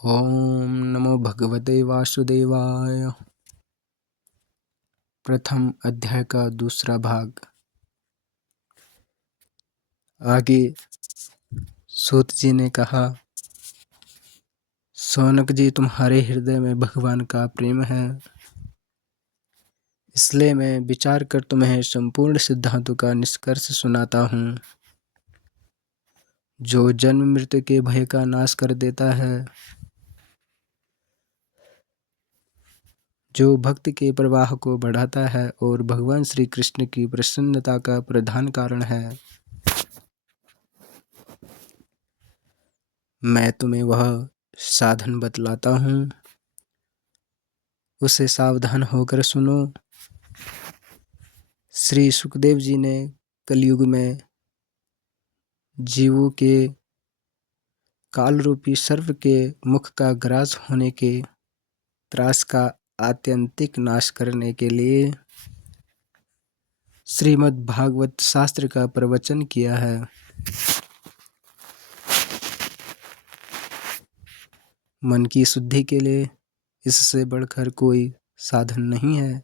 ओम नमो भगवते वासुदेवाय। प्रथम अध्याय का दूसरा भाग। आगे सूत जी ने कहा, शौनक जी, तुम्हारे हृदय में भगवान का प्रेम है, इसलिए मैं विचार कर तुम्हें संपूर्ण सिद्धांतों का निष्कर्ष सुनाता हूँ, जो जन्म मृत्यु के भय का नाश कर देता है, जो भक्ति के प्रवाह को बढ़ाता है और भगवान श्री कृष्ण की प्रसन्नता का प्रधान कारण है। मैं तुम्हें वह साधन बतलाता हूँ, उसे सावधान होकर सुनो। श्री सुखदेव जी ने कलयुग में जीवों के काल रूपी सर्प के मुख का ग्रास होने के त्रास का आत्यंतिक नाश करने के लिए श्रीमद् भागवत शास्त्र का प्रवचन किया है। मन की शुद्धि के लिए इससे बढ़कर कोई साधन नहीं है।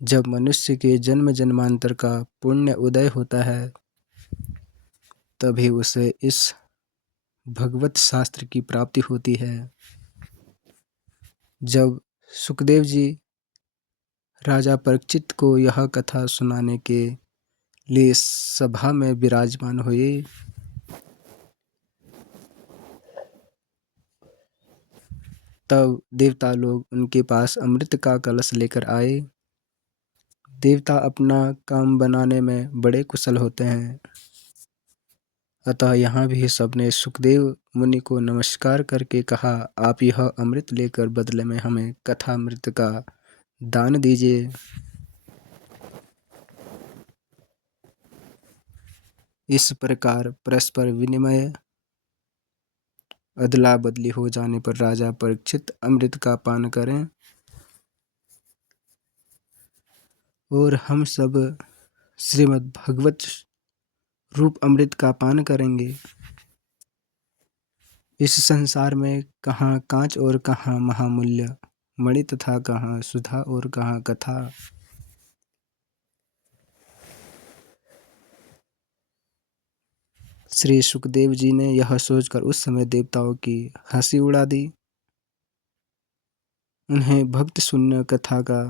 जब मनुष्य के जन्म जन्मांतर का पुण्य उदय होता है, तभी उसे इस भगवत शास्त्र की प्राप्ति होती है। जब सुखदेव जी राजा परीक्षित को यह कथा सुनाने के लिए सभा में विराजमान हुए, तब देवता लोग उनके पास अमृत का कलश लेकर आए। देवता अपना काम बनाने में बड़े कुशल होते हैं, अतः यहाँ भी सबने सुखदेव मुनि को नमस्कार करके कहा, आप यह अमृत लेकर बदले में हमें कथामृत का दान दीजिए। इस प्रकार परस्पर विनिमय अदला बदली हो जाने पर राजा परीक्षित अमृत का पान करें और हम सब श्रीमद् भगवत रूप अमृत का पान करेंगे। इस संसार में कहाँ कांच और कहाँ महामूल्य मणि तथा कहाँ सुधा और कहाँ कथा। श्री सुखदेव जी ने यह सोचकर उस समय देवताओं की हंसी उड़ा दी। उन्हें भक्त शून्य कथा का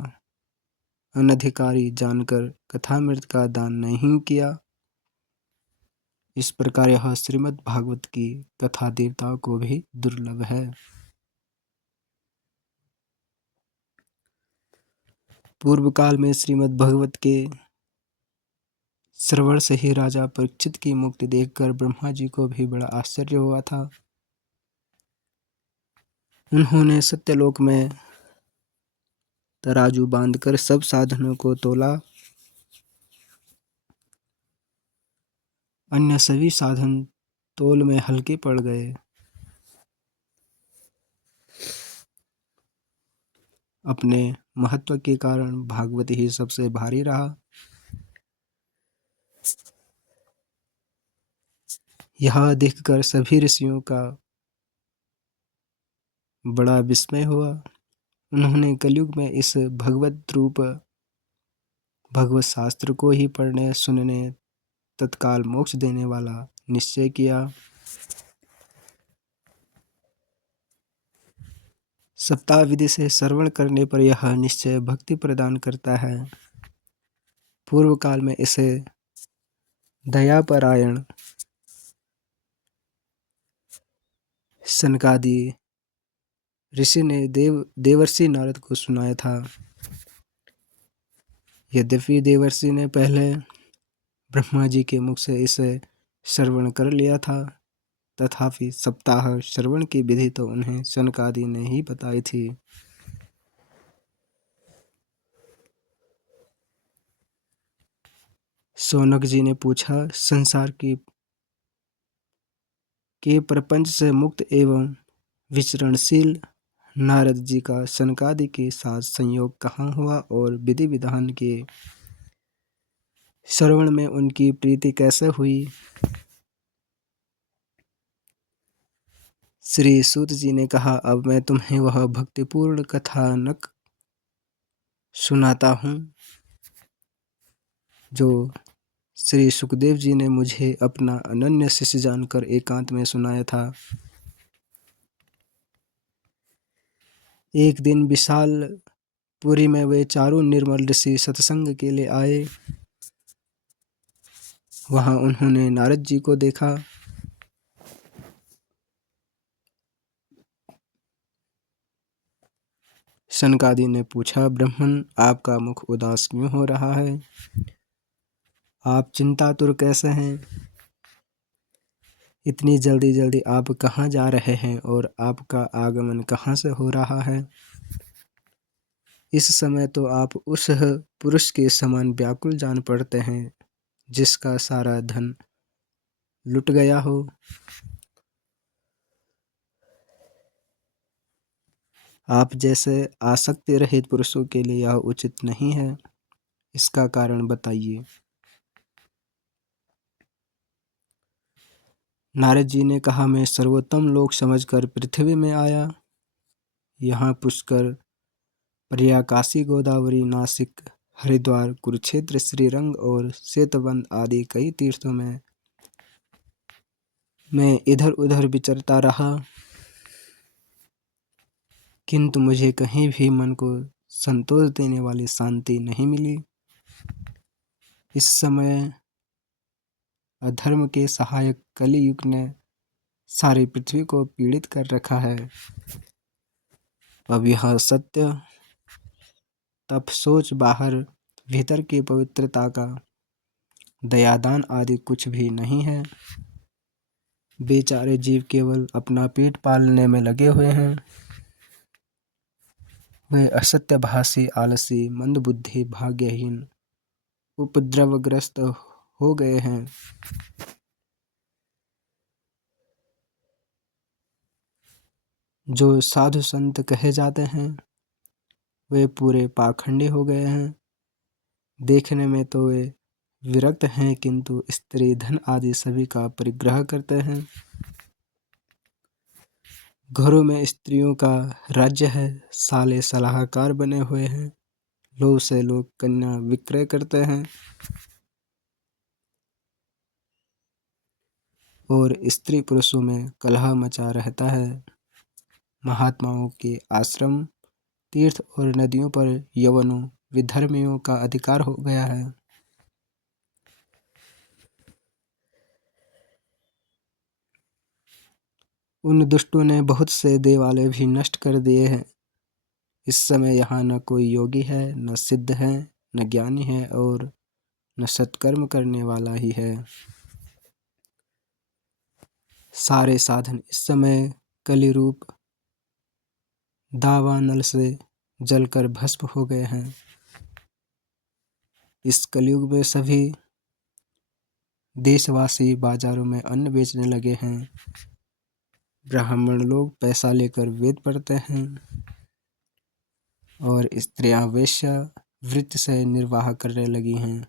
अनधिकारी जानकर कथामृत का दान नहीं किया। इस प्रकार यह श्रीमद् भागवत की कथा देवताओं को भी दुर्लभ है। पूर्व काल में श्रीमद् भागवत के श्रवण से ही राजा परीक्षित की मुक्ति देखकर ब्रह्मा जी को भी बड़ा आश्चर्य हुआ था। उन्होंने सत्यलोक में तराजू बांधकर सब साधनों को तोला। अन्य सभी साधन तोल में हल्के पड़ गए। अपने महत्व के कारण भागवत ही सबसे भारी रहा। यह देखकर सभी ऋषियों का बड़ा विस्मय हुआ। उन्होंने कलयुग में इस भगवत रूप भगवत शास्त्र को ही पढ़ने सुनने तत्काल मोक्ष देने वाला निश्चय किया। सप्ताह विधि से श्रवण करने पर यह निश्चय भक्ति प्रदान करता है। पूर्व काल में इसे दयापरायण सनकादि ऋषि ने देवर्षि नारद को सुनाया था। यद्यपि देवर्षि ने पहले ब्रह्मा जी के मुख से इसे श्रवण कर लिया था, तथापि सप्ताह श्रवण की विधि तो उन्हें सनकादि ने ही बताई थी। शौनक जी ने पूछा, संसार के प्रपंच से मुक्त एवं विचरणशील नारद जी का सनकादि के साथ संयोग कहाँ हुआ और विधि विधान के श्रवण में उनकी प्रीति कैसे हुई? श्री सूत जी ने कहा, अब मैं तुम्हें वह भक्तिपूर्ण कथानक सुनाता हूँ जो श्री सुखदेव जी ने मुझे अपना अनन्य शिष्य जानकर एकांत में सुनाया था। एक दिन विशाल पुरी में वे चारों निर्मल ऋषि सत्संग के लिए आए। वहां उन्होंने नारद जी को देखा। सनकादि ने पूछा, ब्राह्मण, आपका मुख उदास क्यों हो रहा है? आप चिंतातुर कैसे हैं? इतनी जल्दी जल्दी आप कहाँ जा रहे हैं और आपका आगमन कहाँ से हो रहा है? इस समय तो आप उस पुरुष के समान व्याकुल जान पड़ते हैं जिसका सारा धन लुट गया हो। आप जैसे आसक्ति रहित पुरुषों के लिए यह उचित नहीं है। इसका कारण बताइए। नारद जी ने कहा, मैं सर्वोत्तम लोक समझकर पृथ्वी में आया। यहाँ पुष्कर, प्रयागकाशी, गोदावरी, नासिक, हरिद्वार, कुरुक्षेत्र, श्रीरंग और सेतुबंध आदि कई तीर्थों में मैं इधर उधर विचरता रहा, किंतु मुझे कहीं भी मन को संतोष देने वाली शांति नहीं मिली। इस समय अधर्म के सहायक कलियुग ने सारी पृथ्वी को पीड़ित कर रखा है। अब यह सत्य, तप, सोच, बाहर भीतर की पवित्रता का दयादान आदि कुछ भी नहीं है। बेचारे जीव केवल अपना पेट पालने में लगे हुए हैं। वे असत्यभाषी, आलसी, मंदबुद्धि, भाग्यहीन, उपद्रवग्रस्त हो गए हैं। जो साधु संत कहे जाते हैं वे पूरे पाखंडी हो गए हैं। देखने में तो वे विरक्त हैं, किंतु स्त्री, धन आदि सभी का परिग्रह करते हैं। घरों में स्त्रियों का राज्य है। साले सलाहकार बने हुए हैं। लोभ से लोग कन्या विक्रय करते हैं और स्त्री पुरुषों में कलह मचा रहता है। महात्माओं के आश्रम, तीर्थ और नदियों पर यवनों, विधर्मियों का अधिकार हो गया है। उन दुष्टों ने बहुत से देवालय भी नष्ट कर दिए हैं। इस समय यहाँ न कोई योगी है, न सिद्ध है, न ज्ञानी है और न सत्कर्म करने वाला ही है। सारे साधन इस समय कलि रूप दावानल से जलकर भस्म हो गए हैं। इस कलयुग में सभी देशवासी बाजारों में अन्न बेचने लगे हैं। ब्राह्मण लोग पैसा लेकर वेद पढ़ते हैं और स्त्रियां वेश्या वृत्ति से निर्वाह करने लगी हैं।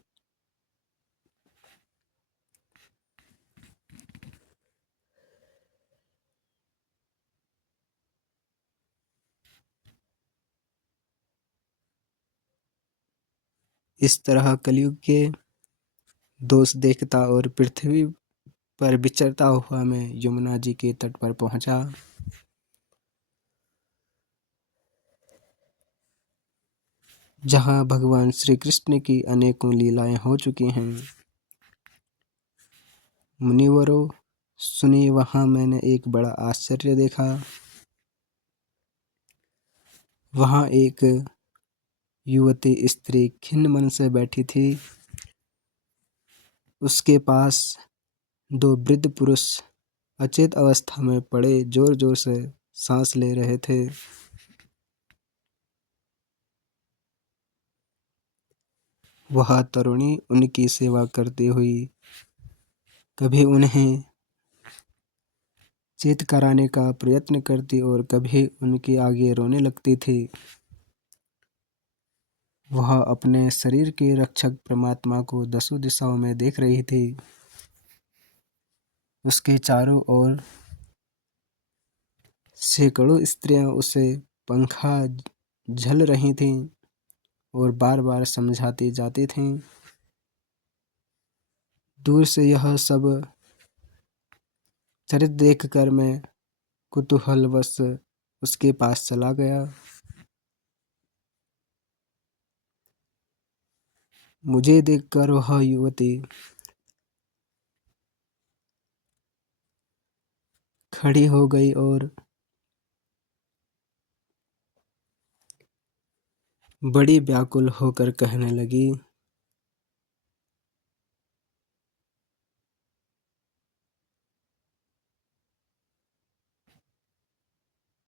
इस तरह कलयुग के दोष देखता और पृथ्वी पर विचरता हुआ मैं यमुना जी के तट पर पहुंचा। जहां भगवान श्री कृष्ण की अनेकों लीलाएं हो चुकी हैं। मुनिवरों, सुनिए, वहां मैंने एक बड़ा आश्चर्य देखा। वहां एक युवती स्त्री खिन्न मन से बैठी थी। उसके पास दो वृद्ध पुरुष अचेत अवस्था में पड़े जोर जोर से सांस ले रहे थे। वह तरुणी उनकी सेवा करती हुई कभी उन्हें चेत कराने का प्रयत्न करती और कभी उनके आगे रोने लगती थी। वह अपने शरीर के रक्षक परमात्मा को दसों दिशाओं में देख रही थी। उसके चारों ओर सैकड़ों स्त्रियां उसे पंखा झल रही थीं और बार बार समझाती जाती थीं। दूर से यह सब चरित देखकर मैं कुतूहलवश उसके पास चला गया। मुझे देखकर वह युवती खड़ी हो गई और बड़ी व्याकुल होकर कहने लगी,